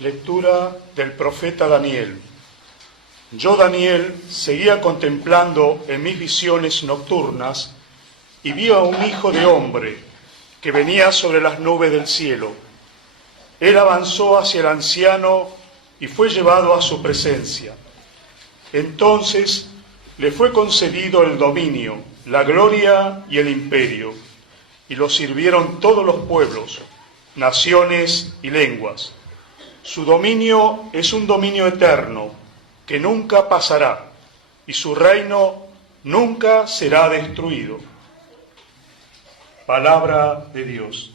Lectura del profeta Daniel. Yo, Daniel, seguía contemplando en mis visiones nocturnas y vi a un hijo de hombre que venía sobre las nubes del cielo. Él avanzó hacia el anciano y fue llevado a su presencia. Entonces le fue concedido el dominio, la gloria y el imperio, y lo sirvieron todos los pueblos, naciones y lenguas. Su dominio es un dominio eterno, que nunca pasará, y su reino nunca será destruido. Palabra de Dios.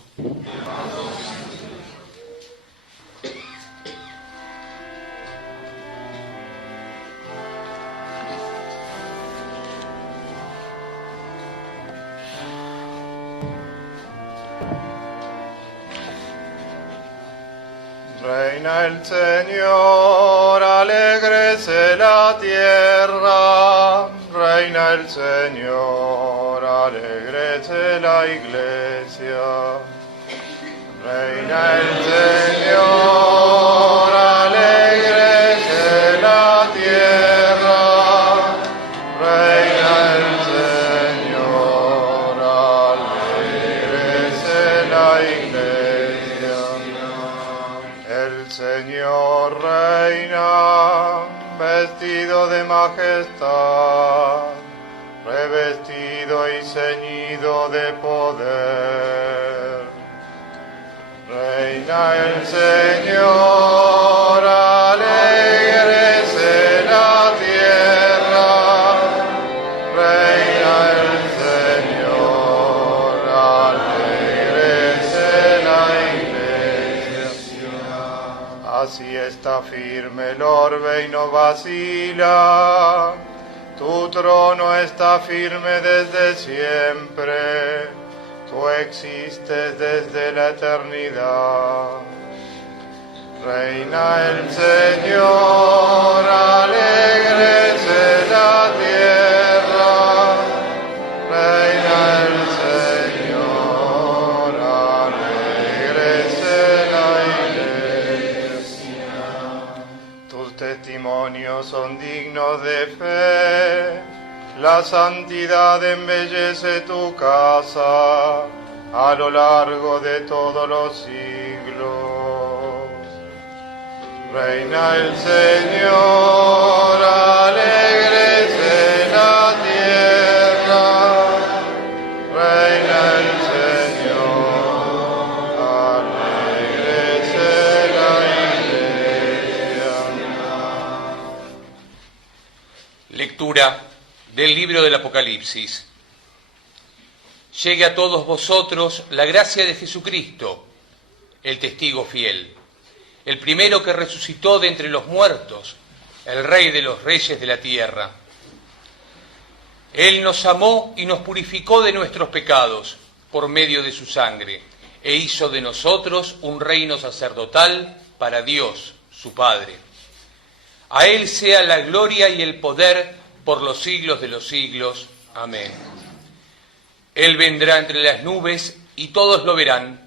Reina el Señor, alégrese la tierra. Reina el Señor, alégrese la iglesia. Reina el Señor, alégrese la tierra. Reina el Señor, alégrese la iglesia. El Señor reina, vestido de majestad, revestido y ceñido de poder. Reina el Señor, alégrese la tierra. Reina el Señor, alégrese la iglesia. Así está firme el orbe y no vacila. Tu trono está firme desde siempre. Tú existes desde la eternidad. Reina el Señor, alégrese la tierra. Reina el Señor, alégrese la iglesia. Tus testimonios son dignos de fe. La santidad embellece tu casa a lo largo de todos los siglos. Reina el Señor, alégrese la tierra. Reina el Señor, alégrese la iglesia. Lectura del libro del Apocalipsis. Llegue a todos vosotros la gracia de Jesucristo, el testigo fiel, el primero que resucitó de entre los muertos, el Rey de los reyes de la tierra. Él nos amó y nos purificó de nuestros pecados por medio de su sangre, e hizo de nosotros un reino sacerdotal para Dios, su Padre. A Él sea la gloria y el poder por los siglos de los siglos. Amén. Él vendrá entre las nubes y todos lo verán,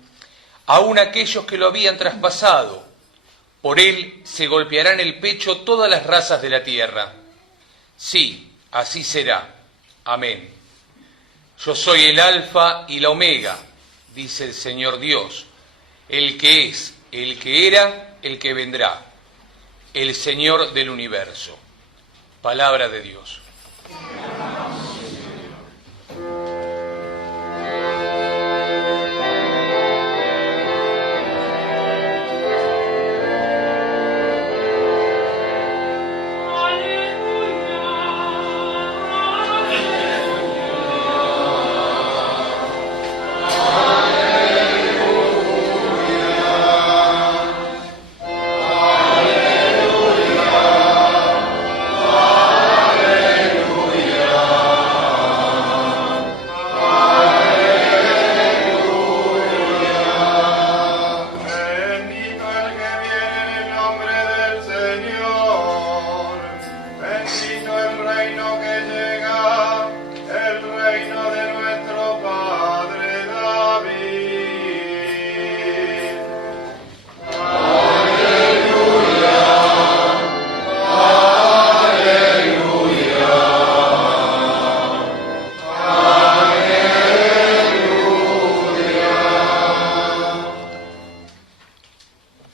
aun aquellos que lo habían traspasado. Por él se golpearán el pecho todas las razas de la tierra. Sí, así será. Amén. Yo soy el Alfa y la Omega, dice el Señor Dios, el que es, el que era, el que vendrá, el Señor del universo. Palabra de Dios. Aleluya.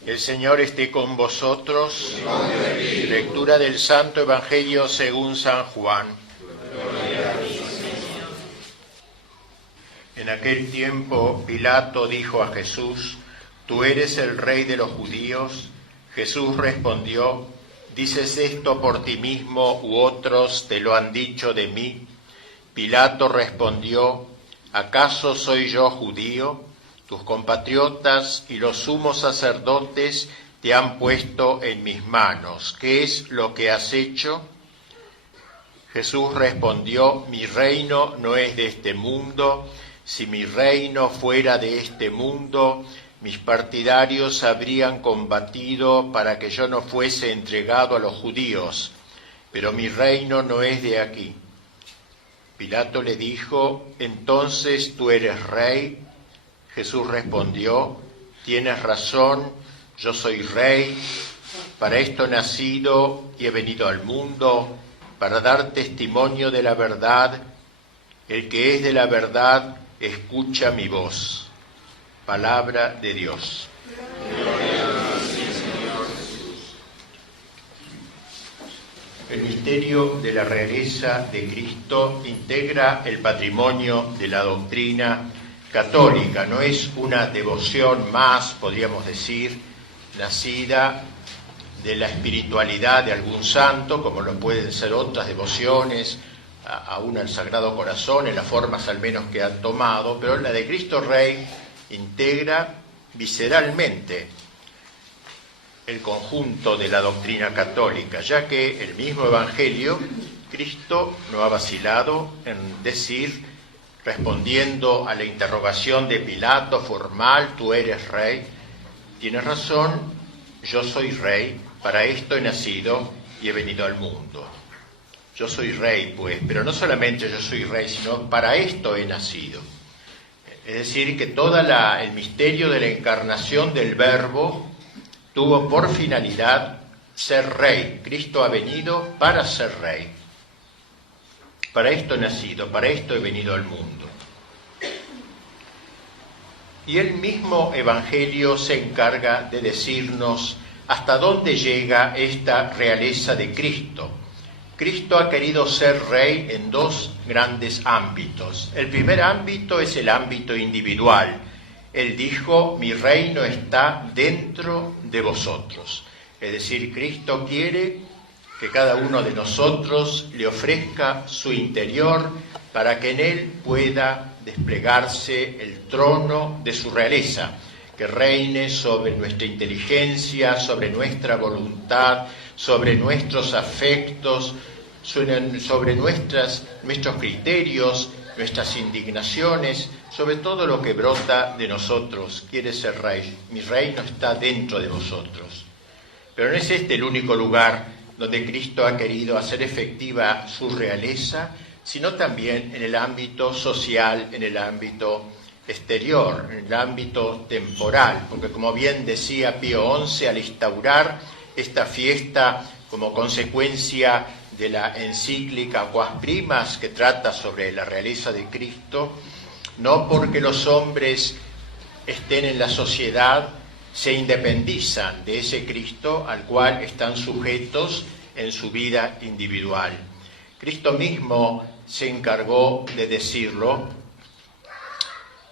El Señor esté con vosotros. Lectura del Santo Evangelio según San Juan. En aquel tiempo Pilato dijo a Jesús: ¿Tú eres el rey de los judíos? Jesús respondió: ¿Dices esto por ti mismo u otros te lo han dicho de mí? Pilato respondió: ¿Acaso soy yo judío? Tus compatriotas y los sumos sacerdotes te han puesto en mis manos. ¿Qué es lo que has hecho? Jesús respondió: Mi reino no es de este mundo. Si mi reino fuera de este mundo, mis partidarios habrían combatido para que yo no fuese entregado a los judíos. Pero mi reino no es de aquí. Pilato le dijo: ¿Entonces tú eres rey? Jesús respondió: Tienes razón, yo soy rey. Para esto he nacido y he venido al mundo, para dar testimonio de la verdad. El que es de la verdad, escucha mi voz. Palabra de Dios. El misterio de la realeza de Cristo integra el patrimonio de la doctrina católica. No es una devoción más, podríamos decir, nacida de la espiritualidad de algún santo, como lo pueden ser otras devociones, aún al Sagrado Corazón, en las formas al menos que han tomado, pero la de Cristo Rey integra visceralmente el conjunto de la doctrina católica, ya que el mismo Evangelio, Cristo no ha vacilado en decir, respondiendo a la interrogación de Pilato formal: ¿Tú eres rey? Tienes razón, yo soy rey, para esto he nacido y he venido al mundo. Yo soy rey, pues, pero no solamente yo soy rey, sino para esto he nacido. Es decir, que todo el misterio de la encarnación del Verbo tuvo por finalidad ser rey. Cristo ha venido para ser rey. Para esto he nacido, para esto he venido al mundo. Y el mismo Evangelio se encarga de decirnos hasta dónde llega esta realeza de Cristo. Cristo ha querido ser rey en dos grandes ámbitos. El primer ámbito es el ámbito individual. Él dijo: mi reino está dentro de vosotros. Es decir, Cristo quiere que cada uno de nosotros le ofrezca su interior para que en él pueda desplegarse el trono de su realeza, que reine sobre nuestra inteligencia, sobre nuestra voluntad, sobre nuestros afectos, sobre nuestros criterios, nuestras indignaciones, sobre todo lo que brota de nosotros. Quiere ser rey. Mi reino está dentro de vosotros. Pero no es este el único lugar donde Cristo ha querido hacer efectiva su realeza, sino también en el ámbito social, en el ámbito exterior, en el ámbito temporal, porque como bien decía Pío XI al instaurar esta fiesta como consecuencia de la encíclica Quas Primas, que trata sobre la realeza de Cristo, no porque los hombres estén en la sociedad se independizan de ese Cristo al cual están sujetos en su vida individual. Cristo mismo se encargó de decirlo: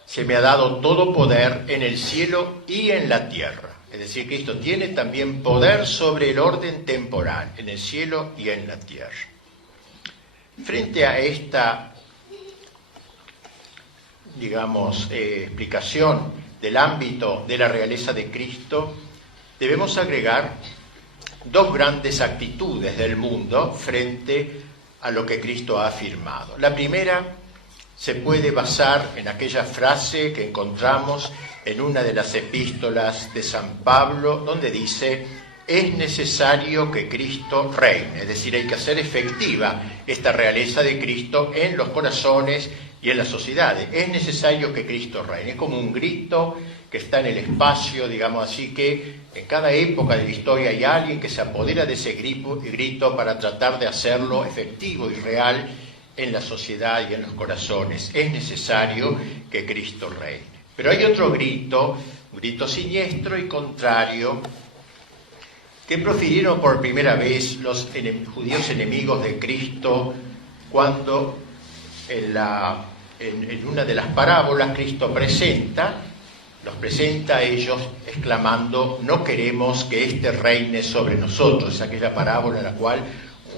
se me ha dado todo poder en el cielo y en la tierra. Es decir, Cristo tiene también poder sobre el orden temporal, en el cielo y en la tierra. Frente a esta, explicación del ámbito de la realeza de Cristo, debemos agregar dos grandes actitudes del mundo frente a lo que Cristo ha afirmado. La primera se puede basar en aquella frase que encontramos en una de las epístolas de San Pablo, donde dice: es necesario que Cristo reine. Es decir, hay que hacer efectiva esta realeza de Cristo en los corazones y en las sociedades. Es necesario que Cristo reine. Es como un grito que está en el espacio, digamos así, que en cada época de la historia hay alguien que se apodera de ese grito para tratar de hacerlo efectivo y real en la sociedad y en los corazones. Es necesario que Cristo reine. Pero hay otro grito Un grito siniestro y contrario que profirieron por primera vez los judíos enemigos de Cristo cuando en una de las parábolas Cristo los presenta a ellos exclamando: no queremos que éste reine sobre nosotros. Es aquella parábola en la cual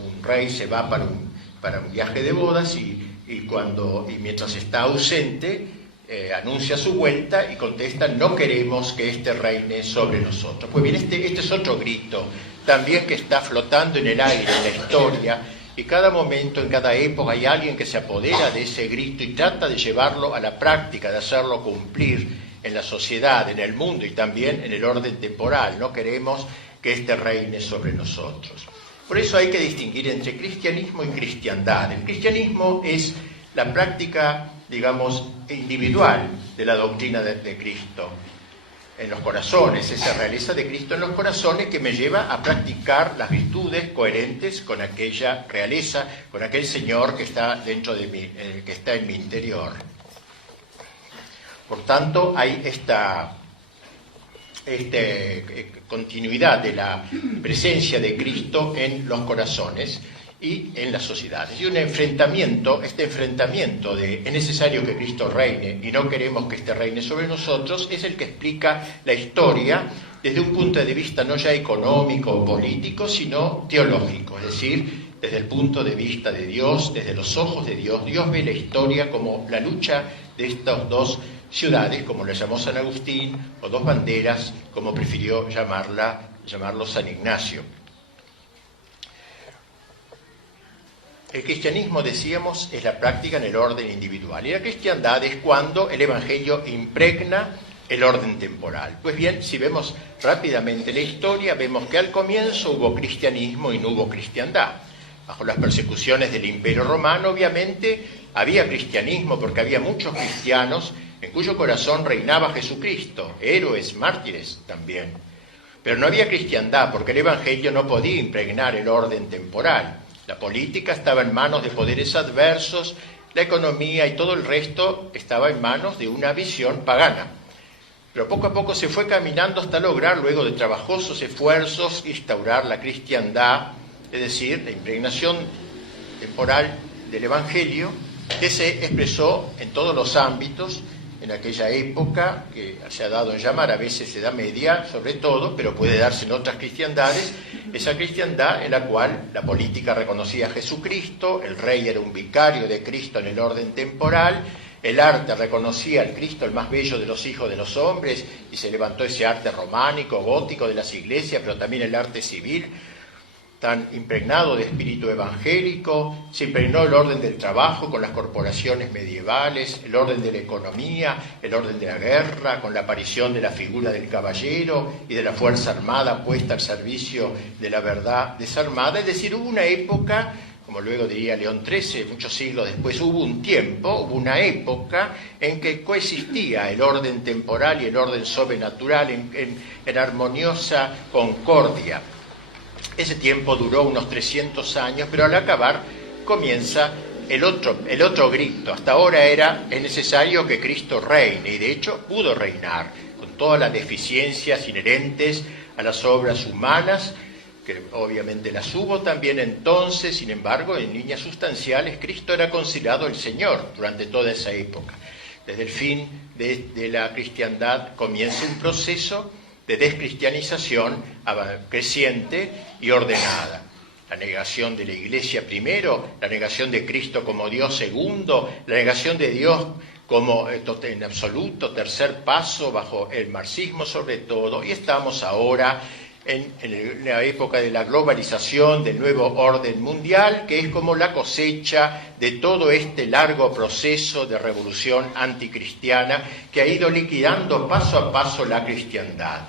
un rey se va para un viaje de bodas y mientras está ausente anuncia su vuelta y contesta: no queremos que éste reine sobre nosotros. Pues bien, este es otro grito también que está flotando en el aire, en la historia, y cada momento, en cada época, hay alguien que se apodera de ese grito y trata de llevarlo a la práctica, de hacerlo cumplir en la sociedad, en el mundo y también en el orden temporal. No queremos que éste reine sobre nosotros. Por eso hay que distinguir entre cristianismo y cristiandad. El cristianismo es la práctica, digamos, individual de la doctrina de Cristo en los corazones, esa realeza de Cristo en los corazones que me lleva a practicar las virtudes coherentes con aquella realeza, con aquel Señor que está dentro de mí, que está en mi interior. Por tanto, hay esta continuidad de la presencia de Cristo en los corazones y en las sociedades. Y este enfrentamiento de es necesario que Cristo reine y no queremos que éste reine sobre nosotros, es el que explica la historia desde un punto de vista no ya económico o político, sino teológico, es decir, desde el punto de vista de Dios, desde los ojos de Dios. Dios ve la historia como la lucha de estas dos ciudades, como le llamó San Agustín, o dos banderas, como prefirió llamarlo San Ignacio. El cristianismo, decíamos, es la práctica en el orden individual, y la cristiandad es cuando el Evangelio impregna el orden temporal. Pues bien, si vemos rápidamente la historia, vemos que al comienzo hubo cristianismo y no hubo cristiandad. Bajo las persecuciones del Imperio Romano, obviamente, había cristianismo porque había muchos cristianos en cuyo corazón reinaba Jesucristo, héroes, mártires también. Pero no había cristiandad porque el Evangelio no podía impregnar el orden temporal. La política estaba en manos de poderes adversos, la economía y todo el resto estaba en manos de una visión pagana. Pero poco a poco se fue caminando hasta lograr, luego de trabajosos esfuerzos, instaurar la cristiandad, es decir, la impregnación temporal del Evangelio, que se expresó en todos los ámbitos en aquella época, que se ha dado en llamar a veces Edad Media, sobre todo, pero puede darse en otras cristiandades, esa cristiandad en la cual la política reconocía a Jesucristo, el rey era un vicario de Cristo en el orden temporal, el arte reconocía al Cristo, el más bello de los hijos de los hombres, y se levantó ese arte románico, gótico de las iglesias, pero también el arte civil, tan impregnado de espíritu evangélico. Se impregnó el orden del trabajo con las corporaciones medievales, el orden de la economía, el orden de la guerra, con la aparición de la figura del caballero y de la fuerza armada puesta al servicio de la verdad desarmada. Es decir, hubo una época, como luego diría León XIII, muchos siglos después, hubo una época en que coexistía el orden temporal y el orden sobrenatural en armoniosa concordia. Ese tiempo duró unos 300 años, pero al acabar comienza el otro grito. Hasta ahora es necesario que Cristo reine, y de hecho pudo reinar, con todas las deficiencias inherentes a las obras humanas, que obviamente las hubo también entonces. Sin embargo, en líneas sustanciales, Cristo era considerado el Señor durante toda esa época. Desde el fin de la cristiandad comienza un proceso de descristianización creciente y ordenada. La negación de la Iglesia primero, la negación de Cristo como Dios segundo, la negación de Dios como en absoluto tercer paso bajo el marxismo sobre todo, y estamos ahora en la época de la globalización, del nuevo orden mundial, que es como la cosecha de todo este largo proceso de revolución anticristiana que ha ido liquidando paso a paso la cristiandad.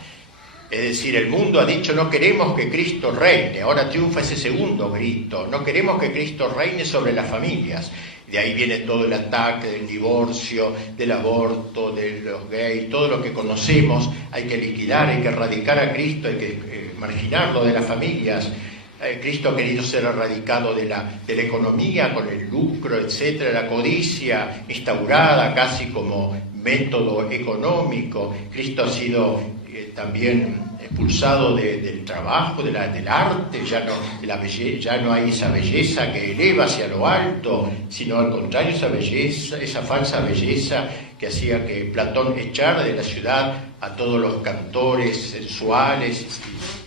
Es decir, el mundo ha dicho: no queremos que Cristo reine. Ahora triunfa ese segundo grito: no queremos que Cristo reine sobre las familias. De ahí viene todo el ataque del divorcio, del aborto, de los gays, todo lo que conocemos. Hay que liquidar, hay que erradicar a Cristo, hay que marginarlo de las familias. Cristo ha querido ser erradicado de la economía con el lucro, etcétera, la codicia instaurada casi como método económico. Cristo ha sido también expulsado del trabajo, del arte. Ya no hay esa belleza que eleva hacia lo alto, sino al contrario, esa belleza, esa falsa belleza que hacía que Platón echara de la ciudad a todos los cantores sensuales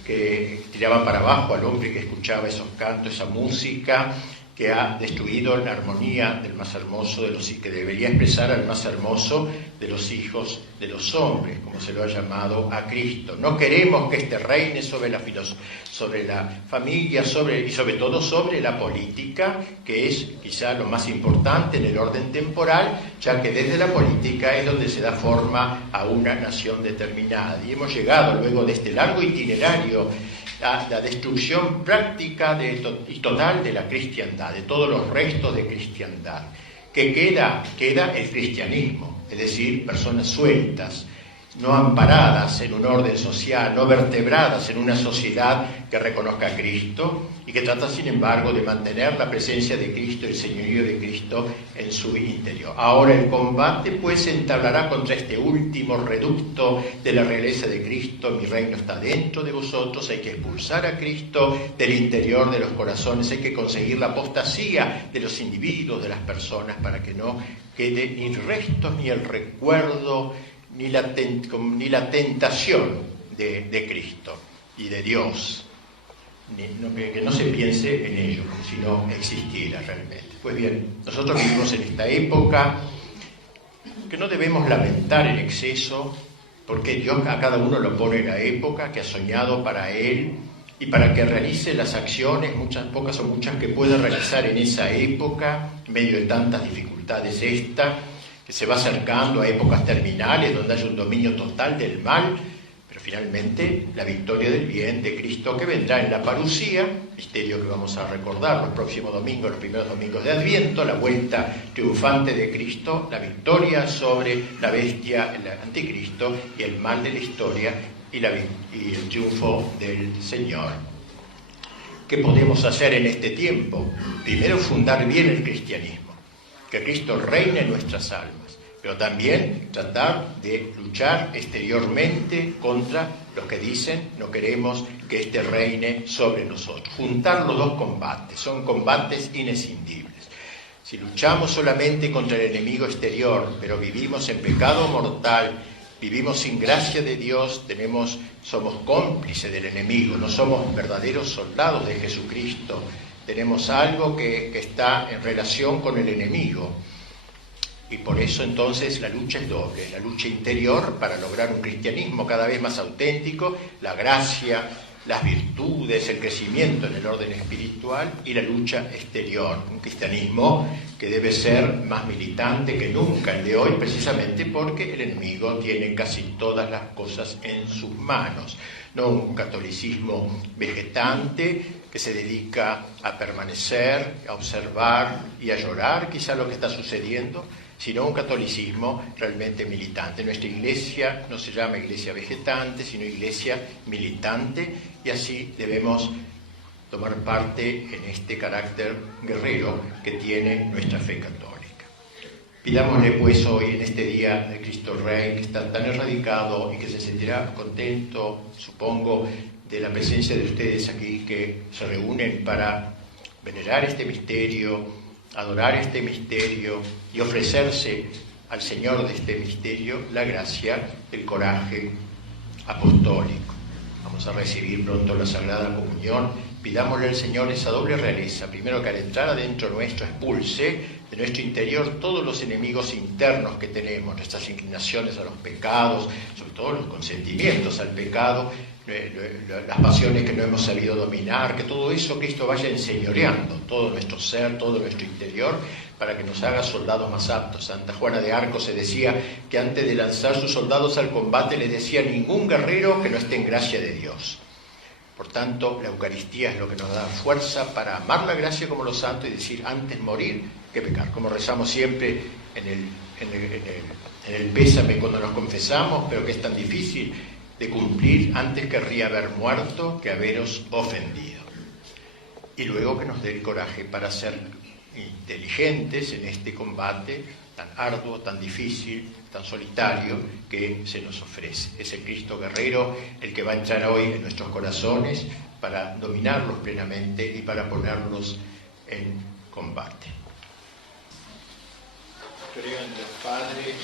que tiraban para abajo al hombre que escuchaba esos cantos, esa música que ha destruido la armonía del más hermoso de los que debería expresar al más hermoso de los hijos de los hombres, como se lo ha llamado a Cristo. No queremos que este reine sobre la familia, y sobre todo sobre la política, que es quizá lo más importante en el orden temporal, ya que desde la política es donde se da forma a una nación determinada. Y hemos llegado luego de este largo itinerario a la destrucción práctica y total de la cristiandad, de todos los restos de cristiandad. ¿Qué queda? Queda el cristianismo, es decir, personas sueltas, no amparadas en un orden social, no vertebradas en una sociedad que reconozca a Cristo y que trata, sin embargo, de mantener la presencia de Cristo, el señorío de Cristo en su interior. Ahora el combate, pues, se entablará contra este último reducto de la realeza de Cristo. Mi reino está dentro de vosotros, hay que expulsar a Cristo del interior de los corazones, hay que conseguir la apostasía de los individuos, de las personas, para que no quede ni restos ni el recuerdo ni la tentación de Cristo y de Dios, que no se piense en ello como si no existiera realmente. Pues bien, nosotros vivimos en esta época que no debemos lamentar en exceso, porque Dios a cada uno lo pone en la época que ha soñado para él y para que realice las acciones, muchas, pocas o muchas, que pueda realizar en esa época, en medio de tantas dificultades que se va acercando a épocas terminales donde haya un dominio total del mal, pero finalmente la victoria del bien de Cristo, que vendrá en la parusía, misterio que vamos a recordar los próximos domingos, los primeros domingos de Adviento, la vuelta triunfante de Cristo, la victoria sobre la bestia, el anticristo, y el mal de la historia y el triunfo del Señor. ¿Qué podemos hacer en este tiempo? Primero, fundar bien el cristianismo, que Cristo reine en nuestras almas, pero también tratar de luchar exteriormente contra los que dicen no queremos que este reine sobre nosotros. Juntar los dos combates, son combates inescindibles. Si luchamos solamente contra el enemigo exterior, pero vivimos en pecado mortal, vivimos sin gracia de Dios, somos cómplices del enemigo, no somos verdaderos soldados de Jesucristo. Tenemos algo que está en relación con el enemigo, y por eso entonces la lucha es doble: la lucha interior para lograr un cristianismo cada vez más auténtico, la gracia, las virtudes, el crecimiento en el orden espiritual, y la lucha exterior, un cristianismo que debe ser más militante que nunca el de hoy, precisamente porque el enemigo tiene casi todas las cosas en sus manos. No un catolicismo vegetante que se dedica a permanecer, a observar y a llorar quizá lo que está sucediendo, sino un catolicismo realmente militante. Nuestra iglesia no se llama iglesia vegetante, sino iglesia militante, y así debemos tomar parte en este carácter guerrero que tiene nuestra fe católica. Pidámosle pues hoy, en este día de Cristo Rey, que está tan erradicado y que se sentirá contento, supongo, de la presencia de ustedes aquí que se reúnen para venerar este misterio, adorar este misterio y ofrecerse al Señor de este misterio la gracia, el coraje apostólico. Vamos a recibir pronto la Sagrada Comunión. Pidámosle al Señor esa doble realeza. Primero, que al entrar adentro nuestro expulse de nuestro interior todos los enemigos internos que tenemos, nuestras inclinaciones a los pecados, sobre todo los consentimientos al pecado, las pasiones que no hemos sabido dominar, que todo eso Cristo vaya enseñoreando todo nuestro ser, todo nuestro interior, para que nos haga soldados más aptos. Santa Juana de Arco se decía que antes de lanzar sus soldados al combate les decía: ningún guerrero que no esté en gracia de Dios. Por tanto, la Eucaristía es lo que nos da fuerza para amar la gracia como los santos y decir: antes morir que pecar, como rezamos siempre en el pésame cuando nos confesamos, pero que es tan difícil de cumplir: antes querría haber muerto que haberos ofendido. Y luego que nos dé el coraje para ser inteligentes en este combate, tan arduo, tan difícil, tan solitario que se nos ofrece. Es el Cristo guerrero el que va a entrar hoy en nuestros corazones para dominarlos plenamente y para ponerlos en combate. Creo en Dios Padre,